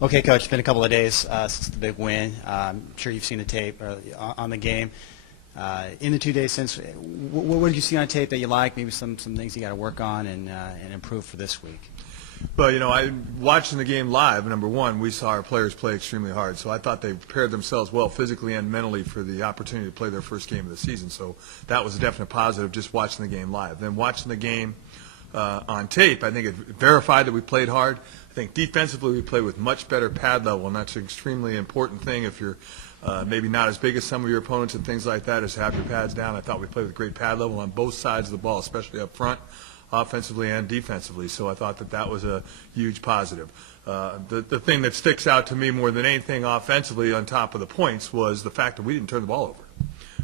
Okay, Coach, it's been a couple of days since the big win. I'm sure you've seen the tape on the game. In the 2 days since, what did you see on tape that you like? Maybe some things you got to work on and improve for this week. Well, watching the game live, number one, we saw our players play extremely hard. So I thought they prepared themselves well physically and mentally for the opportunity to play their first game of the season. So that was a definite positive just watching the game live. Then watching the game on tape, I think it verified that we played hard. I think defensively we played with much better pad level, and that's an extremely important thing if you're maybe not as big as some of your opponents and things like that, is to have your pads down. I thought we played with great pad level on both sides of the ball, especially up front, offensively and defensively. So I thought that was a huge positive. The thing that sticks out to me more than anything offensively on top of the points was the fact that we didn't turn the ball over.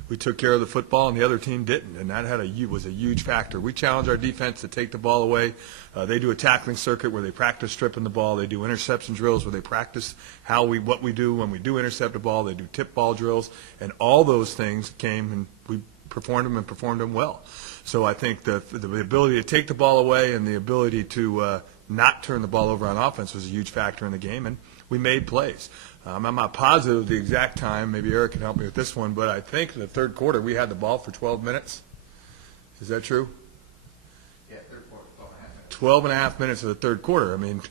We took care of the football, and the other team didn't, and that was a huge factor. We challenge our defense to take the ball away. They do a tackling circuit where they practice stripping the ball. They do interception drills where they practice what we do when we do intercept the ball. They do tip ball drills, and all those things came, and we performed them well. So I think the ability to take the ball away and the ability to not turn the ball over on offense was a huge factor in the game, and we made plays. I'm not positive of the exact time. Maybe Eric can help me with this one, but I think in the third quarter we had the ball for 12 minutes. Is that true? Yeah, third quarter, 12 and a half minutes of the third quarter. I mean,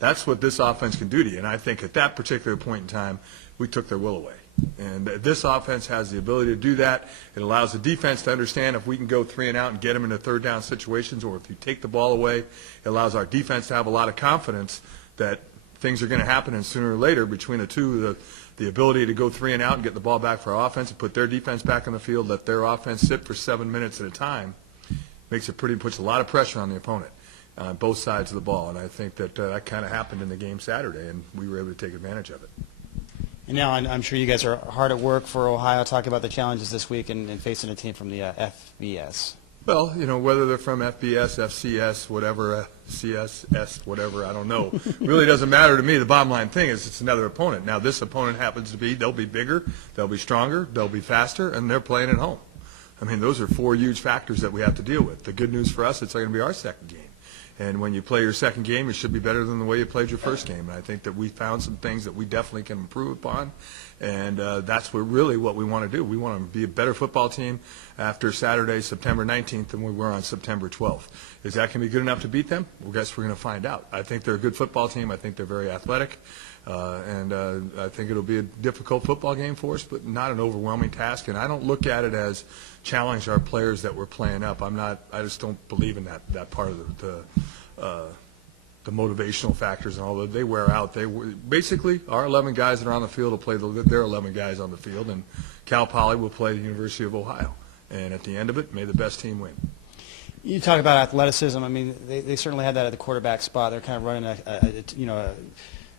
that's what this offense can do to you. And I think at that particular point in time, we took their will away. And this offense has the ability to do that. It allows the defense to understand if we can go 3 and out and get them into third down situations, or if you take the ball away, it allows our defense to have a lot of confidence that things are going to happen, and sooner or later, between the two, the ability to go 3 and out and get the ball back for our offense and put their defense back on the field, let their offense sit for 7 minutes at a time, puts a lot of pressure on the opponent on both sides of the ball. And I think that kind of happened in the game Saturday, and we were able to take advantage of it. And now I'm sure you guys are hard at work for Ohio, talking about the challenges this week and facing a team from the FBS. Well, whether they're from FBS, FCS, whatever, CSS, whatever, I don't know. Really doesn't matter to me. The bottom line thing is it's another opponent. Now, this opponent happens to be, they'll be bigger, they'll be stronger, they'll be faster, and they're playing at home. I mean, those are 4 huge factors that we have to deal with. The good news for us, it's going to be our second game. And when you play your second game, it should be better than the way you played your first game. And I think that we found some things that we definitely can improve upon. And that's really what we want to do. We want to be a better football team after Saturday, September 19th, than we were on September 12th. Is that going to be good enough to beat them? Well, guess we're going to find out. I think they're a good football team. I think they're very athletic. And I think it'll be a difficult football game for us, but not an overwhelming task. And I don't look at it as challenge our players that we're playing up. I just don't believe in that part of the motivational factors and all that. They wear out. Basically, our 11 guys that are on the field will play their 11 guys on the field, and Cal Poly will play the University of Ohio. And at the end of it, may the best team win. You talk about athleticism. I mean, they certainly had that at the quarterback spot. They're kind of running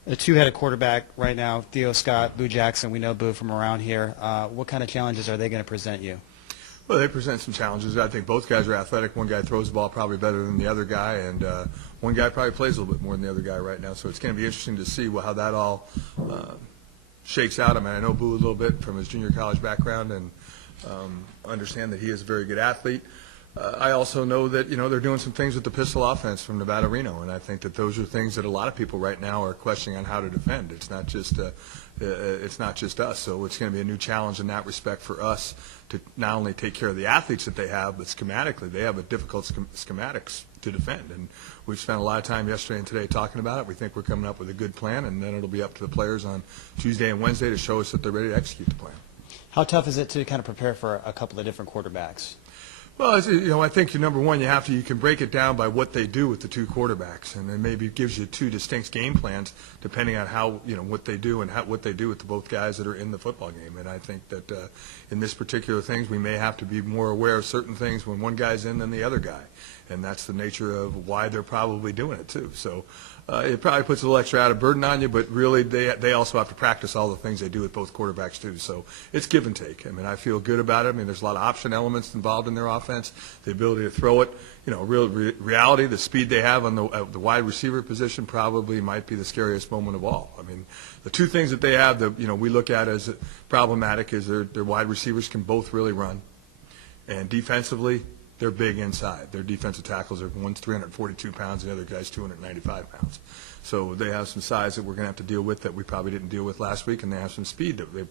a two-headed quarterback right now. Theo Scott, Boo Jackson. We know Boo from around here. What kind of challenges are they going to present you? Well, they present some challenges. I think both guys are athletic. One guy throws the ball probably better than the other guy, and one guy probably plays a little bit more than the other guy right now. So it's going to be interesting to see how that all shakes out. I mean, I know Boo a little bit from his junior college background, and understand that he is a very good athlete. I also know that they're doing some things with the pistol offense from Nevada Reno, and I think that those are things that a lot of people right now are questioning on how to defend. It's not just us. So it's going to be a new challenge in that respect for us to not only take care of the athletes that they have, but schematically they have a difficult schematics to defend. And we've spent a lot of time yesterday and today talking about it. We think we're coming up with a good plan, and then it'll be up to the players on Tuesday and Wednesday to show us that they're ready to execute the plan. How tough is it to kind of prepare for a couple of different quarterbacks? Well, I think number one, you can break it down by what they do with the two quarterbacks, and then maybe it gives you 2 distinct game plans depending on how what they do and what they do with both guys that are in the football game. And I think that in this particular things, we may have to be more aware of certain things when one guy's in than the other guy, and that's the nature of why they're probably doing it too. So it probably puts a little extra added burden on you, but really they also have to practice all the things they do with both quarterbacks too. So it's give and take. I mean, I feel good about it. I mean, there's a lot of option elements involved in their offense, the ability to throw it. Reality, the speed they have on the wide receiver position probably might be the scariest moment of all. I mean, the 2 things that they have that we look at as problematic is their wide receivers can both really run, and defensively they're big inside. Their defensive tackles one's 342 pounds, the other guy's 295 pounds. So they have some size that we're going to have to deal with that we probably didn't deal with last week, and they have some speed that we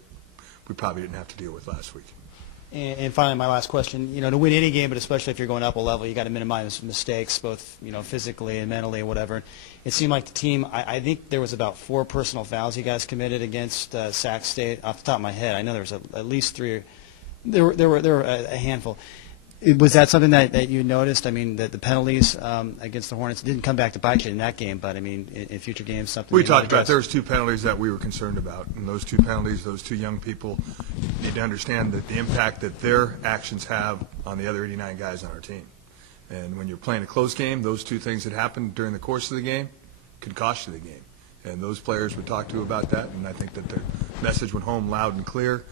probably didn't have to deal with last week. And finally, my last question, to win any game, but especially if you're going up a level, you got to minimize mistakes, both, physically and mentally and whatever. It seemed like the team, I think there was about 4 personal fouls you guys committed against Sac State. Off the top of my head, I know there was at least 3. There were a handful. Was that something that you noticed? I mean, the penalties against the Hornets didn't come back to bite you in that game, but I mean, in future games, something we talked about. There was 2 penalties that we were concerned about, and those 2 penalties, those 2 young people need to understand that the impact that their actions have on the other 89 guys on our team. And when you're playing a close game, those 2 things that happened during the course of the game could cost you the game. And those players were talked to about that, and I think that their message went home loud and clear.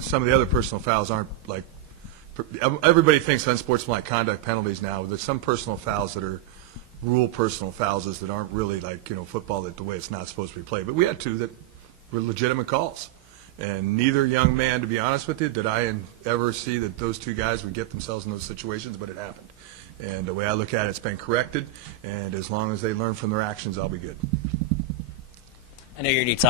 Some of the other personal fouls aren't like. Everybody thinks unsportsmanlike conduct penalties now. There's some personal fouls that are rule personal fouls that aren't really like football, that the way it's not supposed to be played. But we had 2 that were legitimate calls, and neither young man, to be honest with you, did I ever see that those 2 guys would get themselves in those situations, but it happened. And the way I look at it, it's been corrected, and as long as they learn from their actions, I'll be good. I know you're going to